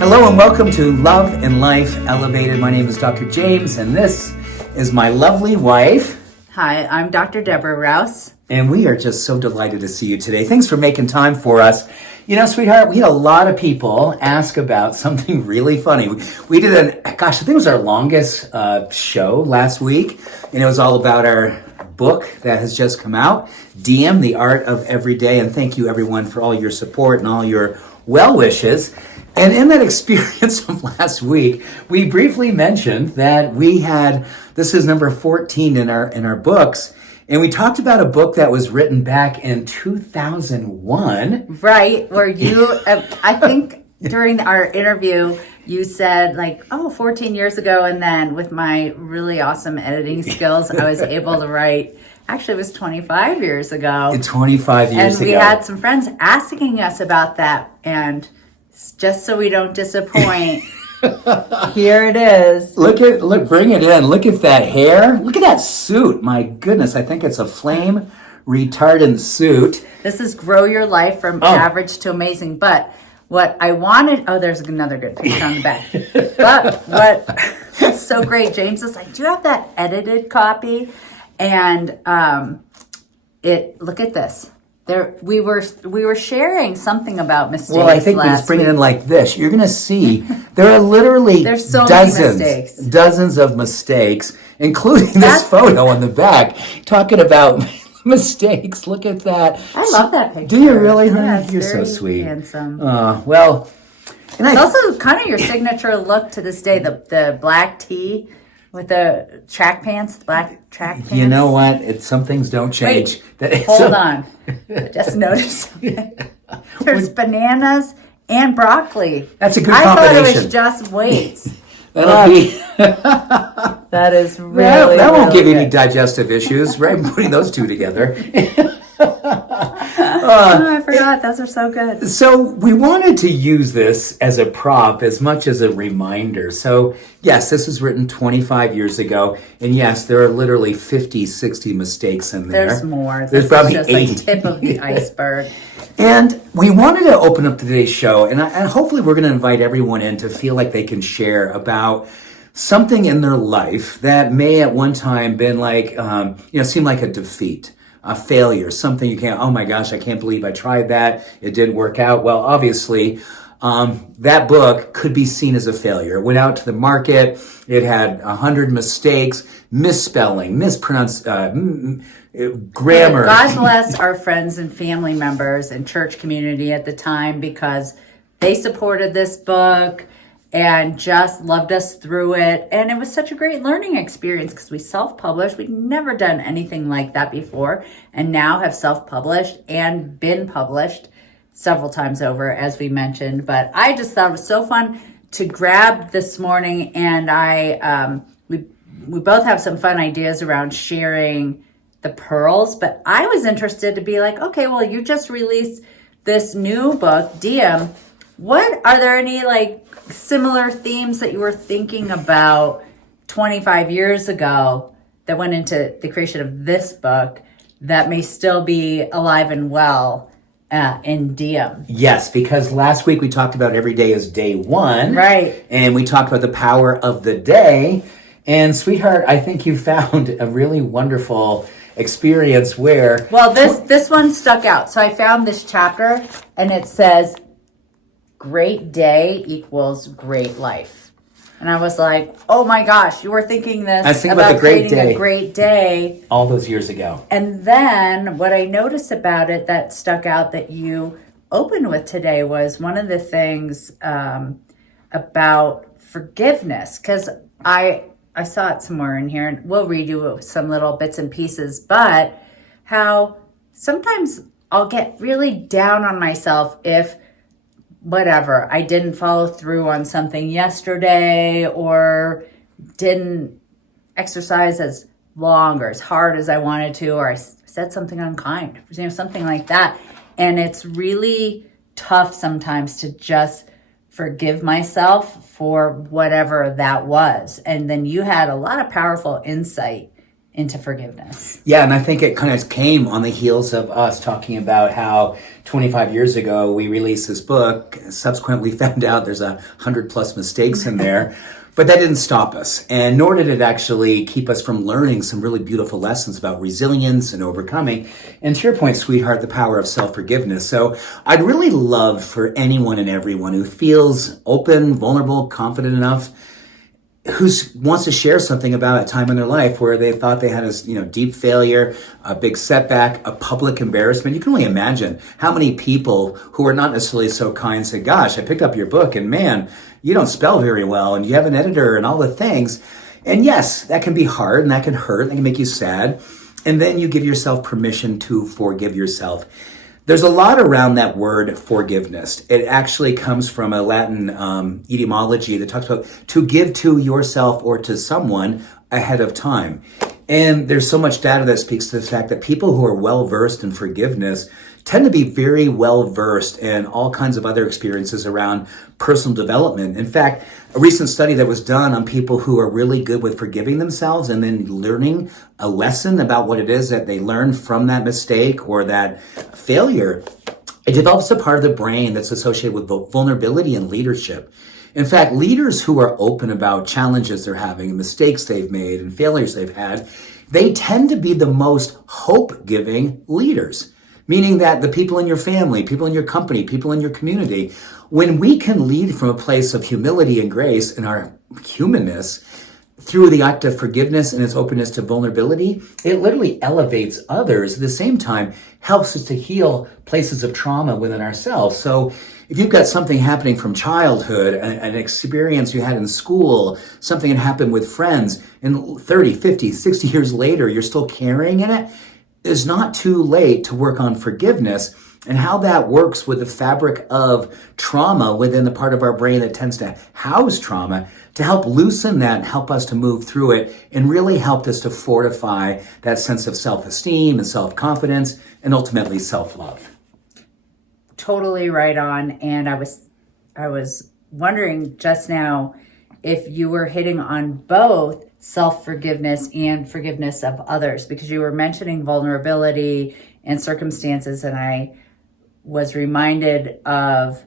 Hello and welcome to Love and Life Elevated. My name is Dr. James and this is my lovely wife. Hi, I'm Dr. Deborah Rouse. And we are just so delighted to see you today. Thanks for making time for us. You know, sweetheart, we had a lot of people ask about something really funny. We did I think it was our longest show last week. And it was all about our book that has just come out, DIEM, The Art of Everyday. And thank you everyone for all your support and all your well wishes. And in that experience of last week, we briefly mentioned that this is number 14 in our books, and we talked about a book that was written back in 2001. Right, where you, I think during our interview, you said 14 years ago, and then with my really awesome editing skills, I was able to write. Actually, it was 25 years ago. 25 years ago. And we had some friends asking us about that, and just so we don't disappoint, here it is. Bring it in. Look at that hair. Look at that suit. My goodness, I think it's a flame retardant suit. This is Grow Your Life from Average to Amazing. But what I wanted, there's another good picture on the back. But what's so great, James is like, do you have that edited copy? And look at this. We were sharing something about mistakes. Well, I think we just bring it in like this. You're going to see there are literally dozens of mistakes, including this photo on the back, talking about mistakes. Look at that. I love that picture. Do you really, honey? Yeah, You're so sweet. Handsome. And it's also kind of your signature look to this day. The black tee with the black track pants. You know what? Some things don't change. Wait, hold on. I just noticed something. There's bananas and broccoli. That's a good combination. I thought it was just weights. That'll be... That is really That won't give good. any digestive issues, right? Putting those two together. I forgot. Those are so good. So we wanted to use this as a prop as much as a reminder. So yes, this was written 25 years ago. And yes, there are literally 50, 60 mistakes in there. There's more. There's probably just 80. The tip of the iceberg. And we wanted to open up today's show, and hopefully we're going to invite everyone in to feel like they can share about something in their life that may at one time been seem like a defeat, a failure, something you can't, oh my gosh, I can't believe I tried that. It didn't work out. Well, obviously, that book could be seen as a failure. It went out to the market. It had 100 mistakes, misspelling, grammar. God bless our friends and family members and church community at the time, because they supported this book and just loved us through it. And it was such a great learning experience because we self-published. We'd never done anything like that before, and now have self-published and been published several times over, as we mentioned. But I just thought it was so fun to grab this morning, and we both have some fun ideas around sharing the pearls, but I was interested to be like, okay, well, you just released this new book, DIEM. Are there any similar themes that you were thinking about 25 years ago that went into the creation of this book that may still be alive and well in DIEM? Yes, because last week we talked about every day is day one. Right. And we talked about the power of the day. And sweetheart, I think you found a really wonderful experience where... Well, this one stuck out. So I found this chapter, and it says, great day equals great life. And I was like, oh my gosh, you were thinking this about creating a great day all those years ago. And then what I noticed about it that stuck out that you opened with today was one of the things about forgiveness, because I saw it somewhere in here, and we'll read you some little bits and pieces, but how sometimes I'll get really down on myself if I didn't follow through on something yesterday, or didn't exercise as long or as hard as I wanted to, or I said something unkind, something like that. And it's really tough sometimes to just forgive myself for whatever that was. And then you had a lot of powerful insight into forgiveness. Yeah, and I think it kind of came on the heels of us talking about how 25 years ago we released this book, subsequently found out there's 100+ mistakes in there, but that didn't stop us, and nor did it actually keep us from learning some really beautiful lessons about resilience and overcoming. And to your point, sweetheart, the power of self-forgiveness. So I'd really love for anyone and everyone who feels open, vulnerable, confident enough, who wants to share something about a time in their life where they thought they had a deep failure, a big setback, a public embarrassment. You can only imagine how many people who are not necessarily so kind say, gosh, I picked up your book and man, you don't spell very well and you have an editor and all the things. And yes, that can be hard and that can hurt, that can make you sad. And then you give yourself permission to forgive yourself. There's a lot around that word forgiveness. It actually comes from a Latin etymology that talks about to give to yourself or to someone ahead of time. And there's so much data that speaks to the fact that people who are well-versed in forgiveness tend to be very well-versed in all kinds of other experiences around personal development. In fact, a recent study that was done on people who are really good with forgiving themselves and then learning a lesson about what it is that they learned from that mistake or that failure, it develops a part of the brain that's associated with vulnerability and leadership. In fact, leaders who are open about challenges they're having, mistakes they've made, and failures they've had, they tend to be the most hope-giving leaders. Meaning that the people in your family, people in your company, people in your community, when we can lead from a place of humility and grace in our humanness through the act of forgiveness and its openness to vulnerability, it literally elevates others. At the same time, helps us to heal places of trauma within ourselves. So if you've got something happening from childhood, an experience you had in school, something that happened with friends, and 30, 50, 60 years later, you're still carrying in it, it's not too late to work on forgiveness and how that works with the fabric of trauma within the part of our brain that tends to house trauma to help loosen that and help us to move through it and really help us to fortify that sense of self-esteem and self-confidence and ultimately self-love. Totally right on. And I was wondering just now if you were hitting on both self-forgiveness and forgiveness of others, because you were mentioning vulnerability and circumstances, and I was reminded of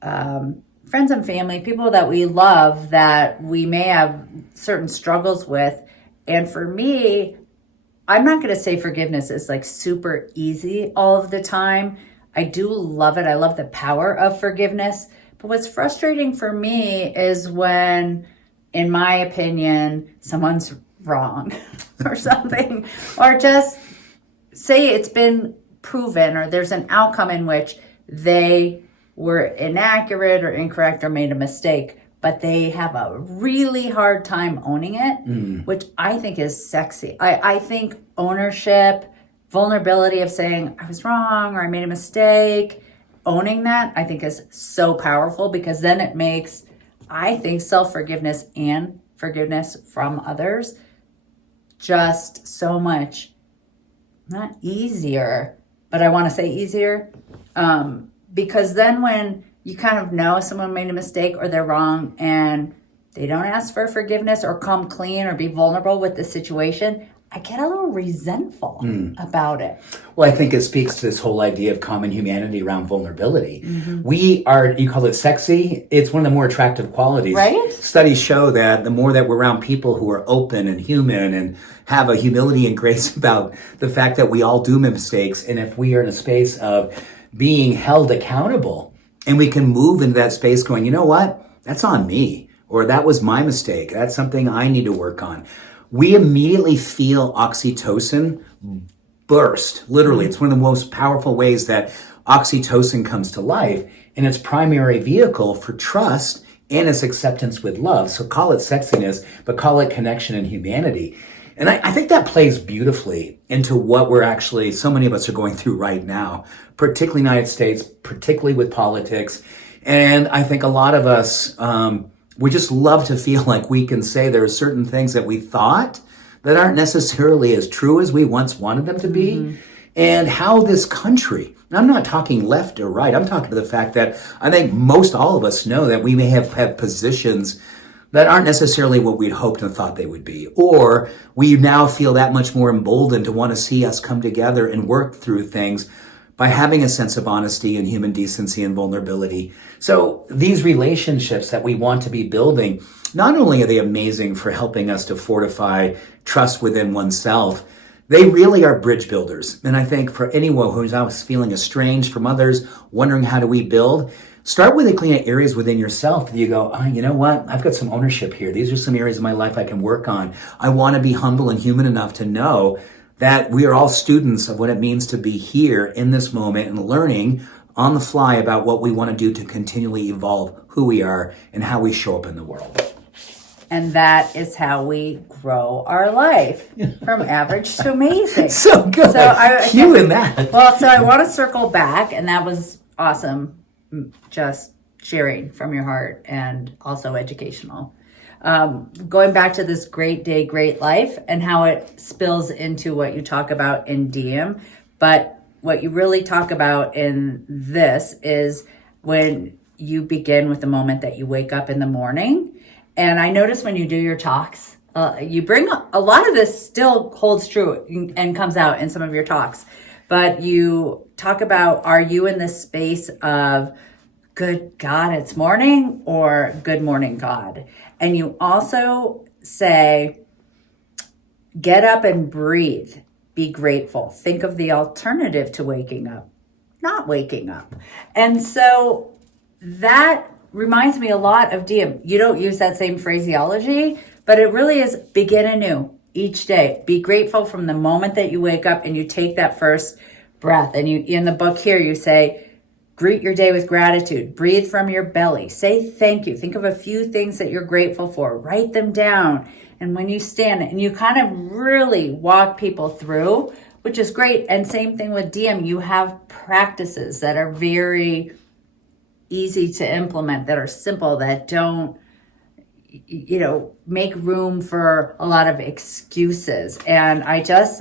friends and family, people that we love that we may have certain struggles with. And for me, I'm not going to say forgiveness is like super easy all of the time. I do love it. I love the power of forgiveness. But what's frustrating for me is when, in my opinion, someone's wrong or something, or just say it's been proven or there's an outcome in which they were inaccurate or incorrect or made a mistake, but they have a really hard time owning it, which I think is sexy. I think ownership, vulnerability of saying I was wrong or I made a mistake, owning that I think is so powerful, because then it makes, I think, self-forgiveness and forgiveness from others just so much, not easier, but I want to say easier, because then when you kind of know someone made a mistake or they're wrong and they don't ask for forgiveness or come clean or be vulnerable with the situation, I get a little resentful about it. Well, I think it speaks to this whole idea of common humanity around vulnerability. We are, you call it sexy, it's one of the more attractive qualities. Right? Studies show that the more that we're around people who are open and human and have a humility and grace about the fact that we all do mistakes, and if we are in a space of being held accountable and we can move into that space going, you know what, that's on me, or that was my mistake, that's something I need to work on. We immediately feel oxytocin burst. Literally, it's one of the most powerful ways that oxytocin comes to life, and its primary vehicle for trust and its acceptance with love. So call it sexiness, but call it connection and humanity. And I think that plays beautifully into what we're actually, so many of us are going through right now, particularly in the United States, particularly with politics. And I think a lot of us, we just love to feel like we can say there are certain things that we thought that aren't necessarily as true as we once wanted them to be. And how this country, and I'm not talking left or right, I'm talking to the fact that I think most all of us know that we may have had positions that aren't necessarily what we'd hoped and thought they would be. Or we now feel that much more emboldened to want to see us come together and work through things by having a sense of honesty and human decency and vulnerability. So these relationships that we want to be building, not only are they amazing for helping us to fortify trust within oneself, they really are bridge builders. And I think for anyone who's always feeling estranged from others, wondering how do we build, start with the clean areas within yourself that you go, you know what? I've got some ownership here. These are some areas of my life I can work on. I want to be humble and human enough to know that we are all students of what it means to be here in this moment and learning on the fly about what we want to do to continually evolve who we are and how we show up in the world. And that is how we grow our life from average to amazing. So good. Cue in that. Well, so I want to circle back, and that was awesome. Just sharing from your heart and also educational. Going back to this great day, great life and how it spills into what you talk about in DIEM. But what you really talk about in this is when you begin with the moment that you wake up in the morning. And I notice when you do your talks, you bring a lot of this still holds true and comes out in some of your talks. But you talk about, are you in this space of good God, it's morning, or good morning, God? And you also say, get up and breathe, be grateful. Think of the alternative to waking up, not waking up. And so that reminds me a lot of DIEM. You don't use that same phraseology, but it really is begin anew each day. Be grateful from the moment that you wake up and you take that first breath. And you, in the book here, you say, greet your day with gratitude. Breathe from your belly. Say thank you. Think of a few things that you're grateful for. Write them down. And when you stand, and you kind of really walk people through, which is great. And same thing with DIEM. You have practices that are very easy to implement, that are simple, that don't, make room for a lot of excuses. And I just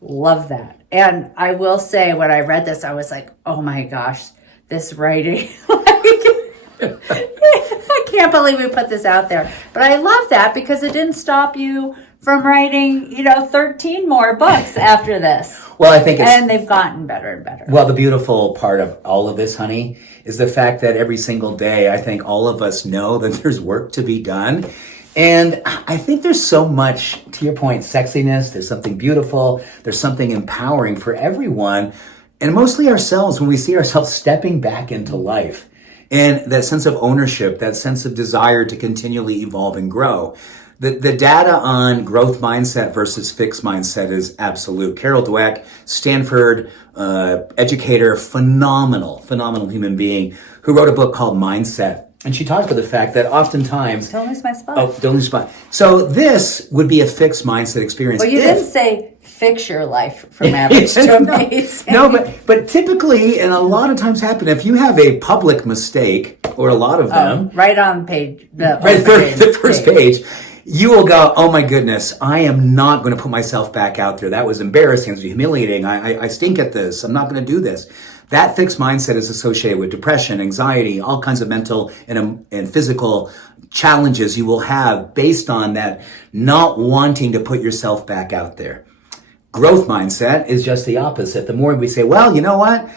love that. And I will say, when I read this, I was like, oh my gosh, this writing, I can't believe we put this out there. But I love that because it didn't stop you from writing, 13 more books after this. Well, I think and they've gotten better and better. Well, the beautiful part of all of this, honey, is the fact that every single day, I think all of us know that there's work to be done. And I think there's so much, to your point, sexiness, there's something beautiful, there's something empowering for everyone, and mostly ourselves when we see ourselves stepping back into life. And that sense of ownership, that sense of desire to continually evolve and grow. The data on growth mindset versus fixed mindset is absolute. Carol Dweck, Stanford educator, phenomenal human being, who wrote a book called Mindset. And she talked about the fact that oftentimes... Don't lose my spot. Oh, don't lose your spot. So this would be a fixed mindset experience. Well, you didn't say fix your life from average to amazing. No, but typically, and a lot of times happen, if you have a public mistake, or a lot of them... right on page... the first page, you will go, oh my goodness, I am not going to put myself back out there. That was embarrassing. It was humiliating. I stink at this. I'm not going to do this. That fixed mindset is associated with depression, anxiety, all kinds of mental and physical challenges you will have based on that not wanting to put yourself back out there. Growth mindset is just the opposite. The more we say, well, you know what?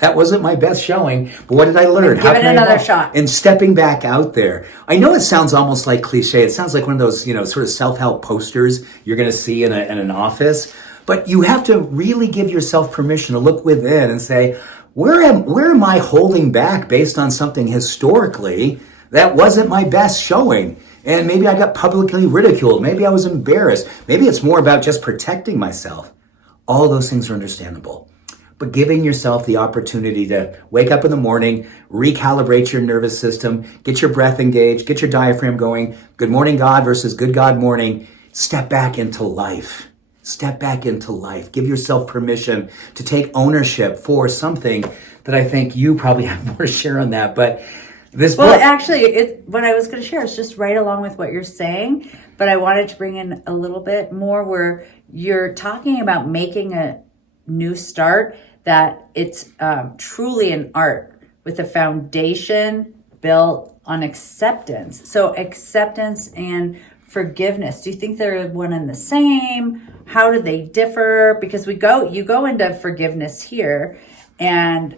That wasn't my best showing, but what did I learn? Give it another shot. And stepping back out there. I know it sounds almost like cliche. It sounds like one of those, sort of self-help posters you're going to see in an office. But you have to really give yourself permission to look within and say, where am I holding back based on something historically that wasn't my best showing? And maybe I got publicly ridiculed. Maybe I was embarrassed. Maybe it's more about just protecting myself. All those things are understandable. But giving yourself the opportunity to wake up in the morning, recalibrate your nervous system, get your breath engaged, get your diaphragm going, good morning God versus good God morning, step back into life. Step back into life. Give yourself permission to take ownership for something that I think you probably have more to share on that. But this book... Well, actually, what I was going to share is just right along with what you're saying. But I wanted to bring in a little bit more where you're talking about making a new start, that it's truly an art with a foundation built on acceptance. So acceptance and forgiveness. Do you think they're one and the same? How do they differ? Because you go into forgiveness here, and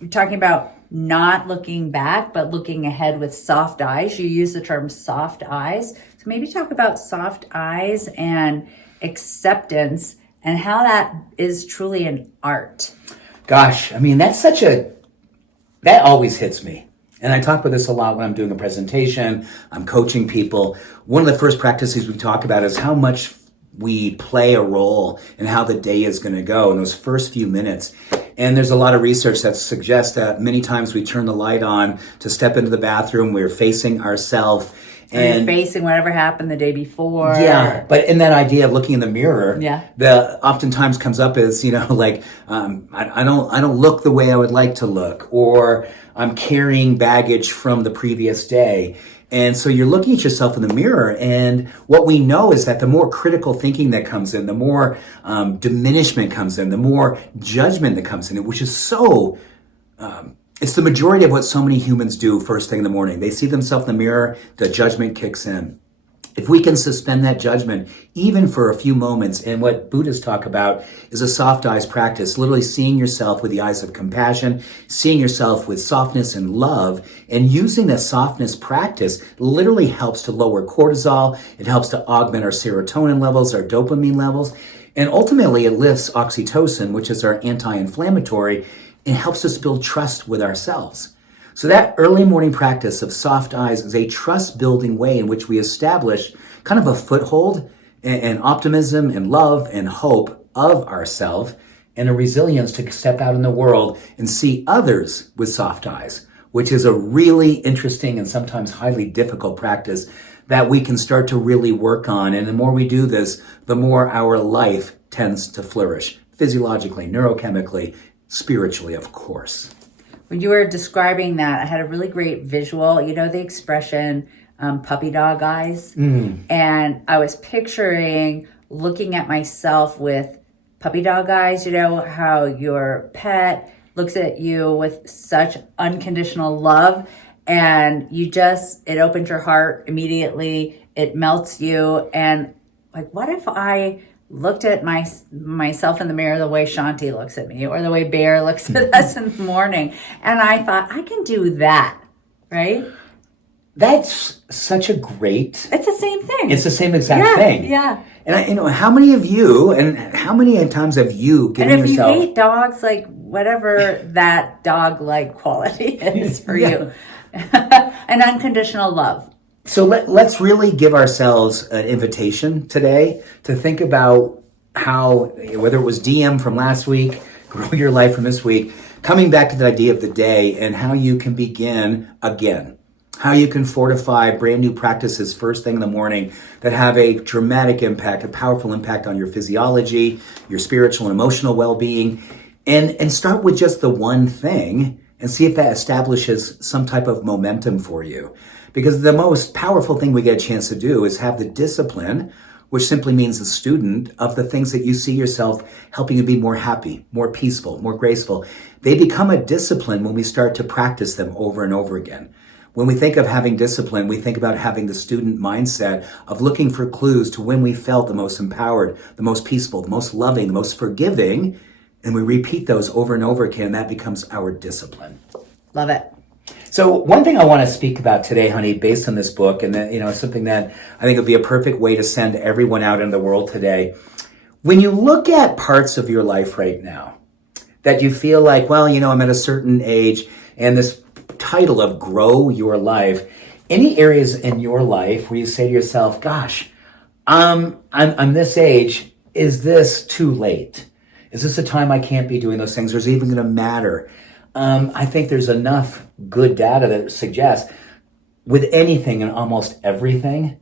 you're talking about not looking back, but looking ahead with soft eyes. You use the term soft eyes. So maybe talk about soft eyes and acceptance and how that is truly an art. Gosh, I mean, that always hits me. And I talk about this a lot when I'm doing a presentation, I'm coaching people. One of the first practices we talk about is how much we play a role in how the day is going to go in those first few minutes. And there's a lot of research that suggests that many times we turn the light on to step into the bathroom, we're facing ourselves. And facing whatever happened the day before. Yeah, but in that idea of looking in the mirror, yeah, the oftentimes comes up as, like, I don't look the way I would like to look, or I'm carrying baggage from the previous day. And so you're looking at yourself in the mirror, and what we know is that the more critical thinking that comes in, the more diminishment comes in, the more judgment that comes in, which is so... it's the majority of what so many humans do first thing in the morning. They see themselves in the mirror, the judgment kicks in. If we can suspend that judgment, even for a few moments, and what Buddhists talk about is a soft eyes practice, literally seeing yourself with the eyes of compassion, seeing yourself with softness and love, and using that softness practice literally helps to lower cortisol. It helps to augment our serotonin levels, our dopamine levels, and ultimately it lifts oxytocin, which is our anti-inflammatory, and helps us build trust with ourselves. So that early morning practice of soft eyes is a trust-building way in which we establish kind of a foothold and optimism and love and hope of ourselves, and a resilience to step out in the world and see others with soft eyes, which is a really interesting and sometimes highly difficult practice that we can start to really work on. And the more we do this, the more our life tends to flourish, physiologically, neurochemically, spiritually, of course. When you were describing that, I had a really great visual. You know the expression, puppy dog eyes? And I was picturing looking at myself with puppy dog eyes. You know how your pet looks at you with such unconditional love, and it opens your heart immediately. It melts you. And like, what if I looked at myself in the mirror the way Shanti looks at me, or the way Bear looks at us in the morning? And I thought, I can do that, right? That's such a great... It's the same thing. It's the same exact thing. Yeah. And how many of you, and how many times have you given yourself... And if you hate dogs, like whatever that dog-like quality is for you. An unconditional love. So let's really give ourselves an invitation today to think about how, whether it was DIEM from last week, grow your life from this week, coming back to the idea of the day and how you can begin again, how you can fortify brand new practices first thing in the morning that have a dramatic impact, a powerful impact on your physiology, your spiritual and emotional well-being, and start with just the one thing and see if that establishes some type of momentum for you. Because the most powerful thing we get a chance to do is have the discipline, which simply means the student of the things that you see yourself helping you be more happy, more peaceful, more graceful. They become a discipline when we start to practice them over and over again. When we think of having discipline, we think about having the student mindset of looking for clues to when we felt the most empowered, the most peaceful, the most loving, the most forgiving, and we repeat those over and over again, and that becomes our discipline. Love it. So one thing I want to speak about today, honey, based on this book, and that, something that I think would be a perfect way to send everyone out in the world today. When you look at parts of your life right now that you feel like, well, I'm at a certain age, and this title of grow your life, any areas in your life where you say to yourself, gosh, I'm this age, is this too late? Is this a time I can't be doing those things, or is it even going to matter? I think there's enough good data that suggests with anything and almost everything,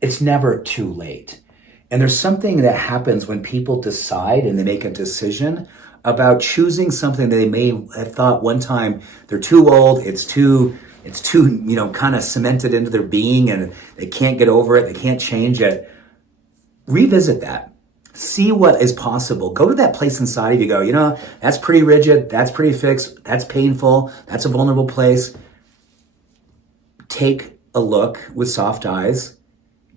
it's never too late. And there's something that happens when people decide and they make a decision about choosing something that they may have thought one time they're too old, it's too kind of cemented into their being and they can't get over it, they can't change it. Revisit that. See what is possible. Go to that place inside of you. Go, that's pretty rigid. That's pretty fixed. That's painful. That's a vulnerable place. take a look with soft eyes,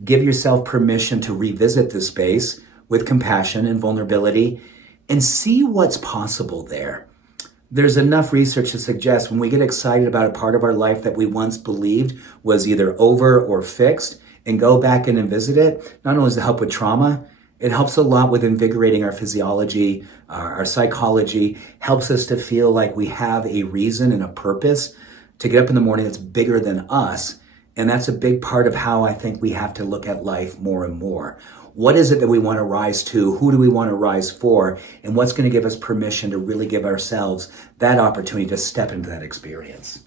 give yourself permission to revisit this space with compassion and vulnerability, and see what's possible there. There's enough research to suggest when we get excited about a part of our life that we once believed was either over or fixed and go back in and visit it, not only does it help with trauma, it helps a lot with invigorating our physiology, our psychology, helps us to feel like we have a reason and a purpose to get up in the morning that's bigger than us. And that's a big part of how I think we have to look at life more and more. What is it that we want to rise to? Who do we want to rise for? And what's going to give us permission to really give ourselves that opportunity to step into that experience?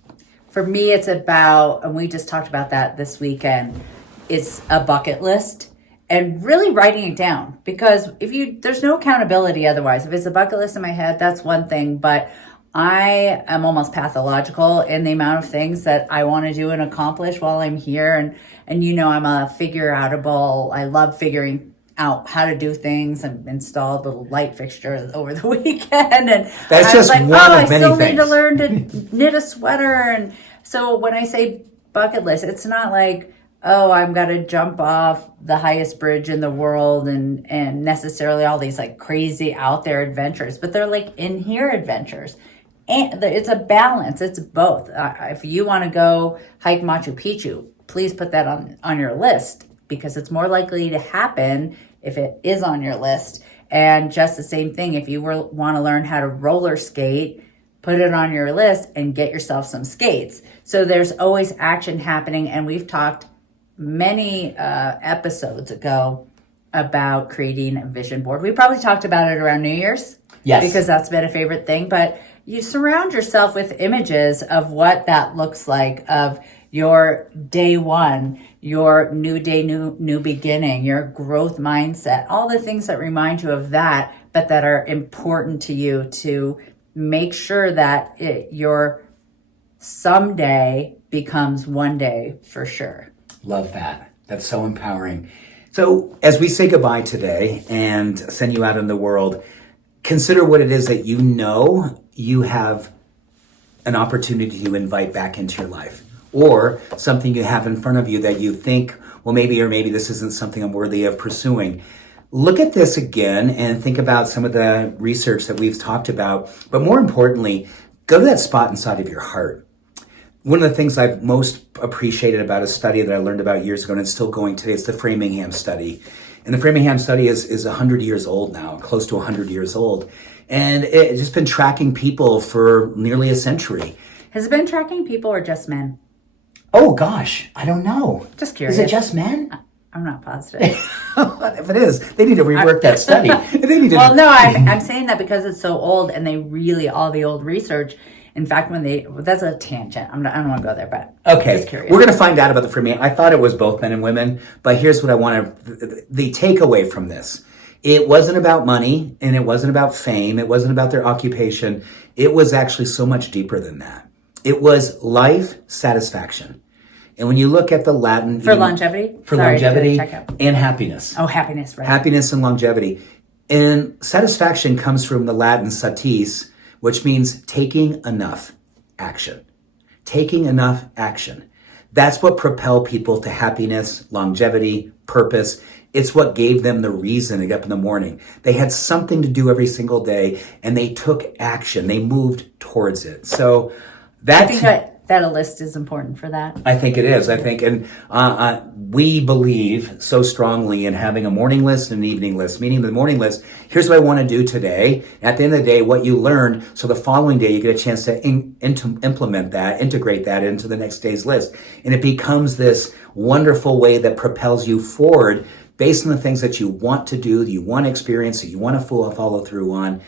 For me, it's about, and we just talked about that this weekend, it's a bucket list and really writing it down, because there's no accountability otherwise. If it's a bucket list in my head, that's one thing, but I am almost pathological in the amount of things that I want to do and accomplish while I'm here. And I'm a figure-outable. I love figuring out how to do things, and installed little light fixtures over the weekend. And that's just one of many things. I still need to learn to knit a sweater. And so when I say bucket list, it's not like, I'm got to jump off the highest bridge in the world and necessarily all these like crazy out there adventures, but they're like in here adventures. And it's a balance. It's both. If you want to go hike Machu Picchu, please put that on your list, because it's more likely to happen if it is on your list. And just the same thing, if you want to learn how to roller skate, put it on your list and get yourself some skates. So there's always action happening. And we've talked many episodes ago about creating a vision board. We probably talked about it around New Year's. Yes. Because that's been a favorite thing. But you surround yourself with images of what that looks like, of your day one, your new day, new beginning, your growth mindset, all the things that remind you of that, but that are important to you to make sure that your someday becomes one day for sure. Love that. That's so empowering. So as we say goodbye today and send you out in the world, consider what it is that you have an opportunity to invite back into your life, or something you have in front of you that you think, well, maybe this isn't something I'm worthy of pursuing. Look at this again and think about some of the research that we've talked about, but more importantly, go to that spot inside of your heart. One of the things I've most appreciated about a study that I learned about years ago, and it's still going today, it's the Framingham study. And the Framingham study is 100 years old now, close to 100 years old. And it's just been tracking people for nearly a century. Has it been tracking people or just men? Oh, gosh, I don't know. Just curious. Is it just men? I'm not positive. If it is, they need to rework that study. Well, no, I'm saying that because it's so old, and they really, all the old research, in fact, that's a tangent. I don't want to go there, but okay. Just curious. We're going to find out about the Framingham. I thought it was both men and women, but here's what I want the takeaway from this. It wasn't about money, and it wasn't about fame. It wasn't about their occupation. It was actually so much deeper than that. It was life satisfaction. And when you look at the Latin... longevity? Longevity and happiness. Oh, happiness, right. Happiness and longevity. And satisfaction comes from the Latin satis, which means taking enough action. Taking enough action. That's what propelled people to happiness, longevity, purpose. It's what gave them the reason to get up in the morning. They had something to do every single day, and they took action. They moved towards it. So I think that a list is important for that. I think it is. And we believe so strongly in having a morning list and an evening list. Meaning the morning list, here's what I want to do today. At the end of the day, what you learn, so the following day you get a chance to implement that, integrate that into the next day's list. And it becomes this wonderful way that propels you forward based on the things that you want to do, that you want to experience, that you want to follow through on.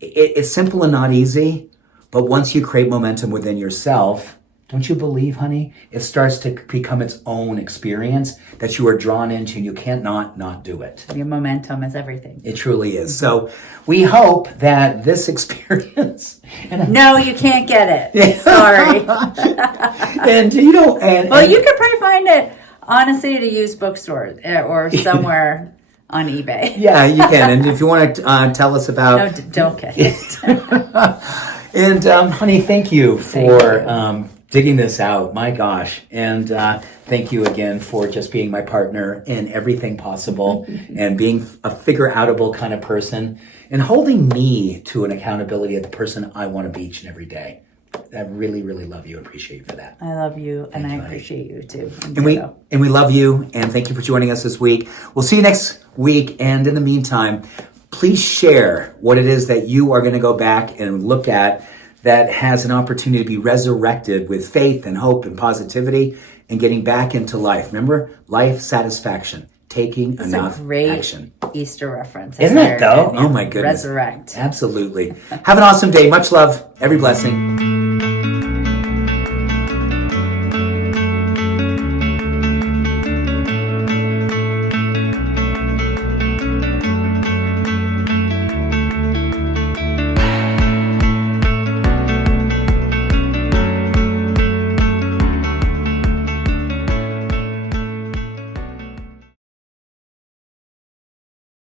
It's simple and not easy. But once you create momentum within yourself, don't you believe, honey? It starts to become its own experience that you are drawn into, and you can't not do it. Your momentum is everything. It truly is. So we hope that this experience... No, you can't get it. Sorry. Well, you could probably find it, honestly, at a used bookstore or somewhere on eBay. Yeah, you can. And if you want to tell us about... No, don't get it. And honey, thank you for digging this out. My gosh. And thank you again for just being my partner in everything possible and being a figure-outable kind of person and holding me to an accountability of the person I want to be each and every day. I really, really love you. Appreciate you for that. I love you, and I appreciate you too. And we love you, and thank you for joining us this week. We'll see you next week, and in the meantime, please share what it is that you are going to go back and look at that has an opportunity to be resurrected with faith and hope and positivity and getting back into life. Remember, life satisfaction, taking enough action. Easter reference. Isn't it though? Oh my goodness. Resurrect. Absolutely. Have an awesome day. Much love. Every blessing.